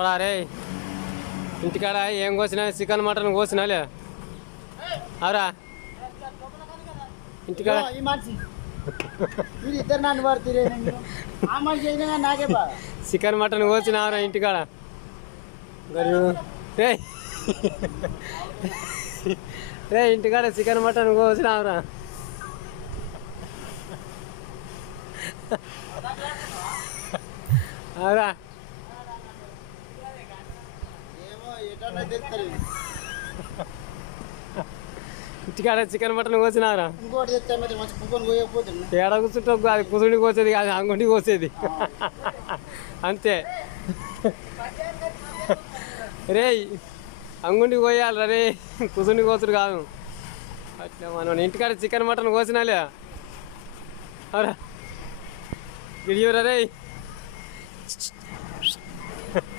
కూడా రే ఇంటికాడ ఏం కోసినా చికెన్ మటన్ కోసినాలే అవరా ఇంటికాడ చికెన్ మటన్ కోసినావరా ఇంటికాడ రే రే ఇంటికాడ చికెన్ మటన్ కోసినావరా అవరా ఇంటికాడ చికెన్ మటన్ కోసినారా ఏడ కూర్చుంటావు అది కుదుడి కోసేది కాదు అంగుండి కోసేది అంతే రే అంగుండి కోయాలరా రే కుదుండి కోసుడు కాదు అట్లా మనం ఇంటికాడ చికెన్ మటన్ కోసినాలే అవరా గిడియరా రే